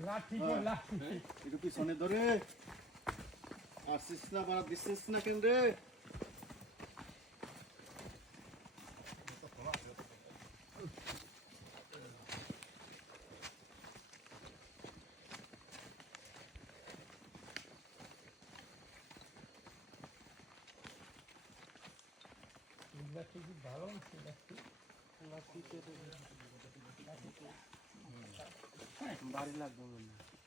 লাঠি কো লাঠি একটু পিছনে ধরে আসছিস না বা দিচ্ছিস না কেন রে? লাঠি কি ভালো না লাঠি বাড়ি লাগবে না